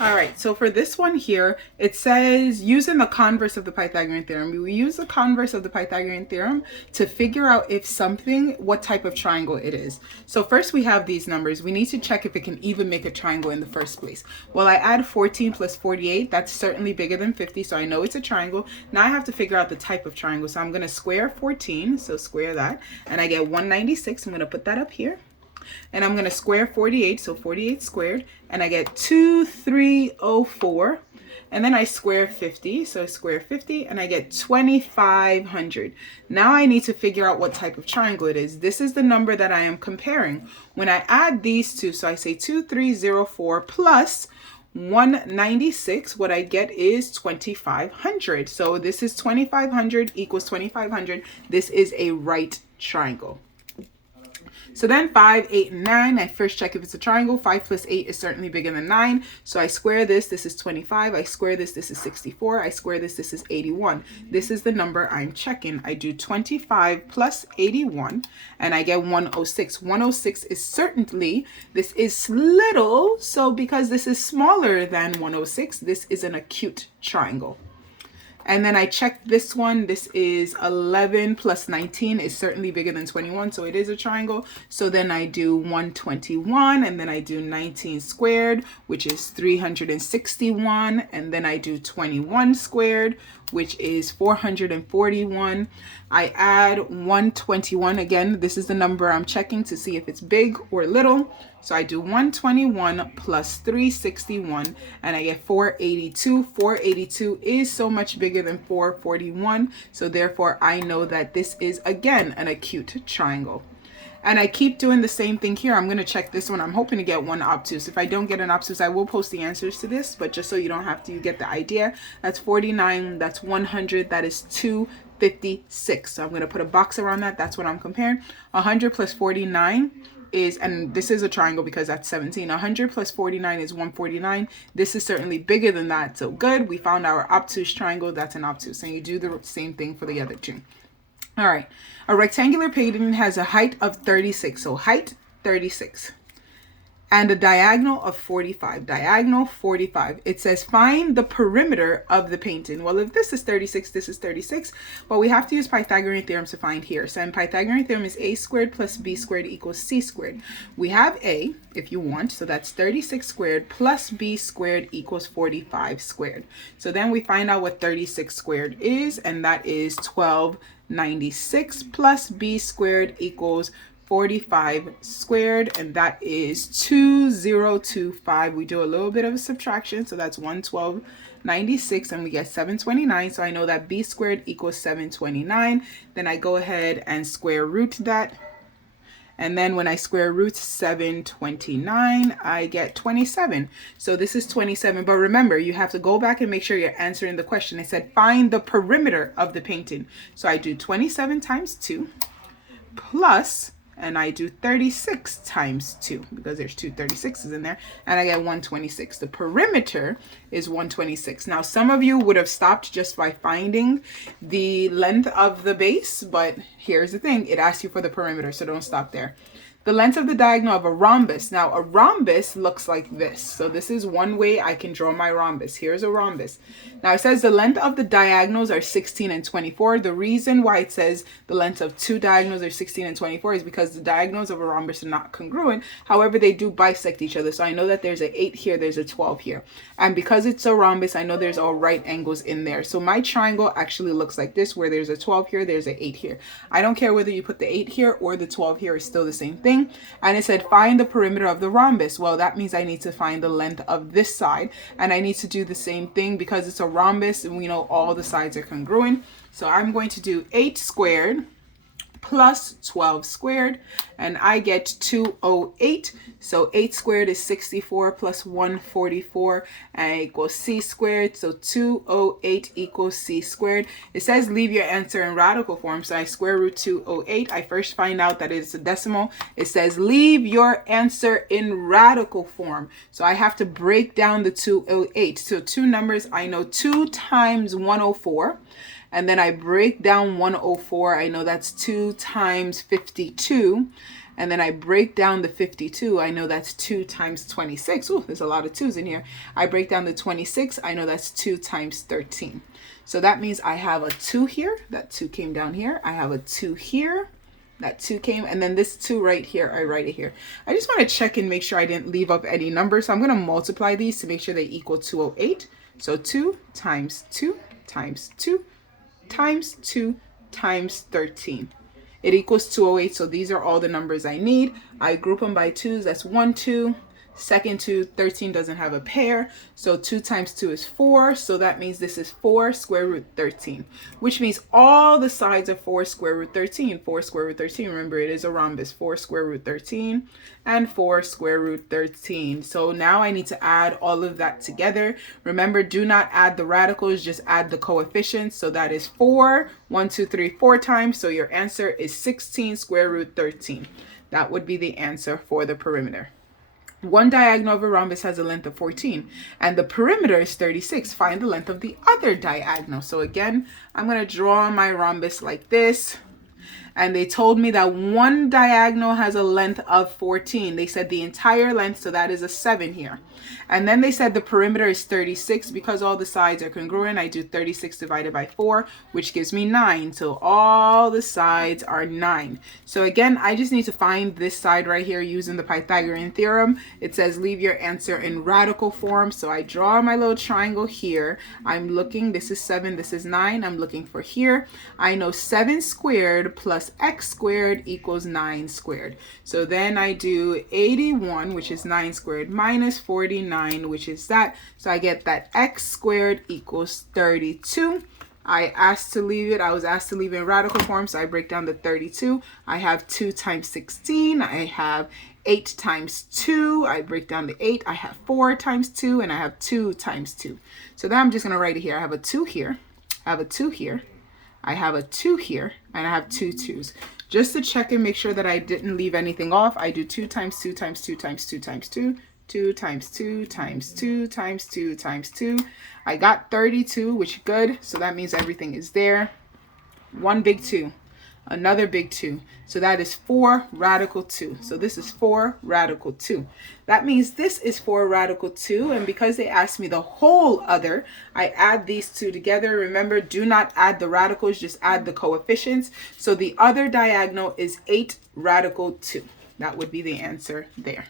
All right, so for this one here, it says using the converse of the Pythagorean theorem. We use the converse of the Pythagorean theorem to figure out if something, what type of triangle it is. So first we have these numbers. We need to check if it can even make a triangle in the first place. Well, I add 14 plus 48. That's certainly bigger than 50, so I know it's a triangle. Now I have to figure out the type of triangle. So I'm going to square 14, so square that, and I get 196. I'm going to put that up here. And I'm going to square 48, so 48 squared, and I get 2304. And then I square 50, so I square 50, and I get 2500. Now I need to figure out what type of triangle it is. This is the number that I am comparing. When I add these two, so I say 2304 plus 196, what I get is 2500. So this is 2500 equals 2500. This is a right triangle. So then 5, 8, and 9, I first check if it's a triangle. 5 plus 8 is certainly bigger than 9. So I square this is 25. I square this is 64. I square this is 81. This is the number I'm checking. I do 25 plus 81, and I get 106. 106 is certainly, this is little, so because this is smaller than 106, this is an acute triangle. And then I checked this one. This is 11 plus 19 is certainly bigger than 21, so it is a triangle. So then I do 121, and then I do 19 squared, which is 361, and then I do 21 squared, which is 441. I add 121 again. This is the number I'm checking to see if it's big or little. So I do 121 plus 361, and I get 482. 482 is so much bigger than 441. So therefore I know that this is again an acute triangle. And I keep doing the same thing here. I'm going to check this one. I'm hoping to get one obtuse. If I don't get an obtuse, I will post the answers to this, but just so you don't have to, you get the idea. That's 49, that's 100, that is 256. So I'm going to put a box around that. That's what I'm comparing. 100 plus 49 is, and this is a triangle because that's 17. 100 plus 49 is 149. This is certainly bigger than that. So good. We found our obtuse triangle. That's an obtuse. And you do the same thing for the other two. All right, a rectangular painting has a height of 36, so height 36, and a diagonal of 45, diagonal 45. It says find the perimeter of the painting. Well, if this is 36, this is 36, but we have to use Pythagorean theorem to find here. So in Pythagorean theorem is a squared plus b squared equals c squared. We have a, if you want, so that's 36 squared plus b squared equals 45 squared. So then we find out what 36 squared is, and that is 1296 plus b squared equals 45 squared, and that is 2025. We do a little bit of a subtraction, so that's 11296, and we get 729. So I know that b squared equals 729. Then I go ahead and square root that, and then when I square root 729, I get 27. So this is 27. But remember, you have to go back and make sure you're answering the question. It said find the perimeter of the painting. So I do 27 times 2 plus, and I do 36 times 2 because there's two 36s in there, and I get 126. The perimeter is 126. Now, some of you would have stopped just by finding the length of the base, but here's the thing. It asks you for the perimeter, so don't stop there. The length of the diagonal of a rhombus. Now, a rhombus looks like this. So this is one way I can draw my rhombus. Here's a rhombus. Now, it says the length of the diagonals are 16 and 24. The reason why it says the length of two diagonals are 16 and 24 is because the diagonals of a rhombus are not congruent. However, they do bisect each other. So I know that there's an 8 here, there's a 12 here. And because it's a rhombus, I know there's all right angles in there. So my triangle actually looks like this, where there's a 12 here, there's an 8 here. I don't care whether you put the 8 here or the 12 here, it's still the same thing. And it said find the perimeter of the rhombus. Well, that means I need to find the length of this side, and I need to do the same thing because it's a rhombus and we know all the sides are congruent. So I'm going to do 8 squared plus 12 squared, and I get 208. So 8 squared is 64 plus 144, and equals c squared. So 208 equals c squared. It says leave your answer in radical form, so I square root 208. I first find out that it's a decimal. It says leave your answer in radical form, so I have to break down the 208. So two numbers, I know 2 times 104. And then I break down 104. I know that's 2 times 52. and then I break down the 52, I know that's 2 times 26. Oh, there's a lot of 2's in here. I break down the 26, I know that's 2 times 13. So that means I have a 2 here. That 2 came down here. I have a 2 here. That 2 came, and then this 2 right here, I write it here. I just want to check and make sure I didn't leave up any numbers. So I'm going to multiply these to make sure they equal 208. So 2 times 2 times 2 times 2 times 13. It equals 208. So these are all the numbers I need. I group them by 2's. That's 1, 2. Second 2, 13 doesn't have a pair. So 2 times 2 is 4. So that means this is 4 square root 13, which means all the sides of 4 square root 13. 4 square root 13, remember it is a rhombus. 4 square root 13 and 4 square root 13. So now I need to add all of that together. Remember, do not add the radicals, just add the coefficients. So that is 4, 1, 2, 3, 4 times. So your answer is 16 square root 13. That would be the answer for the perimeter. One diagonal of a rhombus has a length of 14, and the perimeter is 36. Find the length of the other diagonal. So again, I'm going to draw my rhombus like this. And they told me that one diagonal has a length of 14. They said the entire length, so that is a 7 here. And then they said the perimeter is 36. Because all the sides are congruent, I do 36 divided by 4, which gives me 9. So all the sides are 9. So again, I just need to find this side right here using the Pythagorean theorem. It says leave your answer in radical form. So I draw my little triangle here. I'm looking, this is 7, this is 9. I'm looking for here. I know 7 squared plus x squared equals 9 squared. So then I do 81, which is 9 squared, minus 49, which is that. So I get that x squared equals 32. I was asked to leave it in radical form, so I break down the 32. I have 2 times 16. I have 8 times 2. I break down the 8. I have 4 times 2, and I have 2 times 2. So then I'm just going to write it here. I have a 2 here. I have a 2 here. I have a 2 here, and I have 2 2's. Just to check and make sure that I didn't leave anything off, I do 2 times 2 times 2 times 2 times 2, 2 times 2 times 2 times 2 times 2. I got 32, which is good, so that means everything is there. One big 2. Another big 2. So that is 4 radical 2. So this is 4 radical 2. That means this is 4 radical 2. And because they asked me the whole other, I add these two together. Remember, do not add the radicals, just add the coefficients. So the other diagonal is 8 radical 2. That would be the answer there.